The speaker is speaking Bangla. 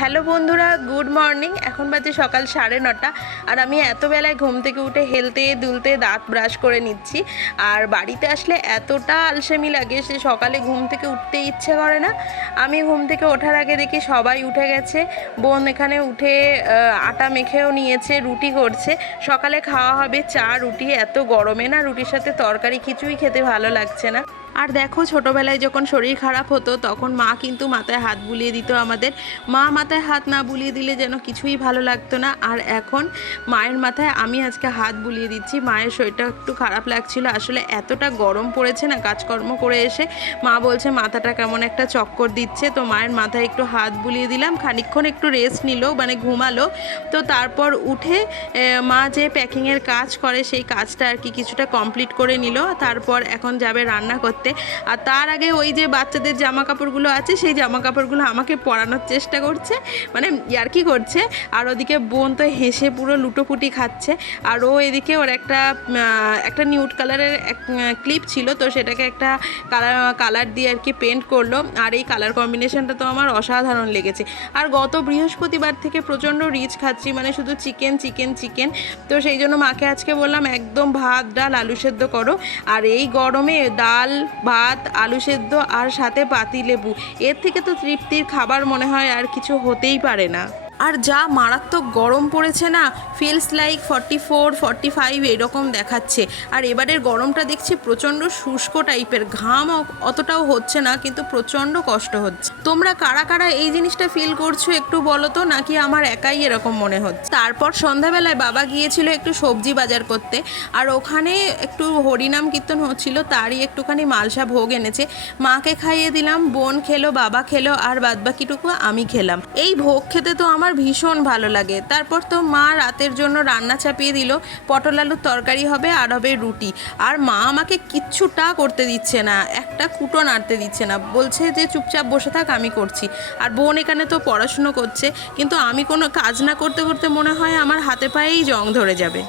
হ্যালো বন্ধুরা, গুড মর্নিং। এখন বাজে সকাল 9:30 আর আমি এত বেলায় ঘুম থেকে উঠে হেলতে দুলতে দাঁত ব্রাশ করে নিচ্ছি। আর বাড়িতে আসলে এতটা আলসেমি লাগে, সে সকালে ঘুম থেকে উঠতে ইচ্ছে করে না। আমি ঘুম থেকে ওঠার আগে দেখি সবাই উঠে গেছে। বোন এখানে উঠে আটা মেখেও নিয়েছে, রুটি করছে। সকালে খাওয়া হবে চা রুটি। এত গরমে না রুটির সাথে তরকারি কিছুই খেতে ভালো লাগছে না। আর দেখো, ছোটোবেলায় যখন শরীর খারাপ হতো তখন মা কিন্তু মাথায় হাত বুলিয়ে দিত আমাদের। মা মাথায় হাত না বুলিয়ে দিলে যেন কিছুই ভালো লাগতো না। আর এখন মায়ের মাথায় আমি আজকে হাত বুলিয়ে দিচ্ছি। মায়ের শরীরটা একটু খারাপ লাগছিল, আসলে এতটা গরম পড়েছে না, কাজকর্ম করে এসে মা বলছে মাথাটা কেমন একটা চক্কর দিচ্ছে। তো মায়ের মাথায় একটু হাত বুলিয়ে দিলাম, খানিকক্ষণ একটু রেস্ট নিল, মানে ঘুমালো। তো তারপর উঠে মা যে প্যাকিংয়ের কাজ করে সেই কাজটা আর কি কিছুটা কমপ্লিট করে নিল। তারপর এখন যাবে রান্না করতে। আর তার আগে ওই যে বাচ্চাদের জামা কাপড়গুলো আছে সেই জামা কাপড়গুলো আমাকে পরানোর চেষ্টা করছে, মানে ইয়ার্কি করছে। আর ওদিকে বোন তো হেসে পুরো লুটোপুটি খাচ্ছে। আর ও এদিকে ওর একটা নিউড কালারের ক্লিপ ছিল, তো সেটাকে একটা কালার দিয়ে আর কি পেন্ট করলো। আর এই কালার কম্বিনেশনটা তো আমার অসাধারণ লেগেছে। আর গত বৃহস্পতিবার থেকে প্রচণ্ড রিচ খাচ্ছি, মানে শুধু চিকেন চিকেন চিকেন। তো সেই জন্য মাকে আজকে বললাম একদম ভাত ডাল আলু সেদ্ধ করো। আর এই গরমে ডাল ভাত আলু সেদ্ধ আর সাথে পাতিলেবু, এর থেকে তো তৃপ্তির খাবার মনে হয় আর কিছু হতেই পারে না। আর যা মারাত্মক গরম পড়েছে না, ফিলস লাইক 44 45 এরকম দেখাচ্ছে। আর এবারের গরমটা দেখছি প্রচণ্ড শুষ্ক টাইপের, ঘাম অতটাও হচ্ছে না, কিন্তু প্রচণ্ড কষ্ট হচ্ছে। তোমরা কারা কারা এই জিনিসটা ফিল করছো একটু বলো তো, নাকি আমার একাই এরকম মনে হচ্ছে। তারপর সন্ধ্যাবেলায় বাবা গিয়েছিল একটু সবজি বাজার করতে, আর ওখানে একটু হরিনাম কীর্তন হচ্ছিল, তারই একটুখানি মালসা ভোগ এনেছে। মাকে খাইয়ে দিলাম, বোন খেলো, বাবা খেলো, আর বাদবাকিটুকু আমি খেলাম। এই ভোগ খেতে তো আমার ভীষণ ভালো লাগে। তারপর তো মা রাতের জন্য রান্না চাপিয়ে দিল, পটল আলুর তরকারি হবে আর হবে রুটি। আর মা আমাকে কিচ্ছুটা করতে দিচ্ছে না, একটা কুটো নাড়তে দিচ্ছে না, বলছে যে চুপচাপ বসে থাক, আমি করছি। আর বোন এখানে তো পড়াশুনো করছে, কিন্তু আমি কোনো কাজ না করতে করতে মনে হয় আমার হাতে পায়েই জং ধরে যাবে।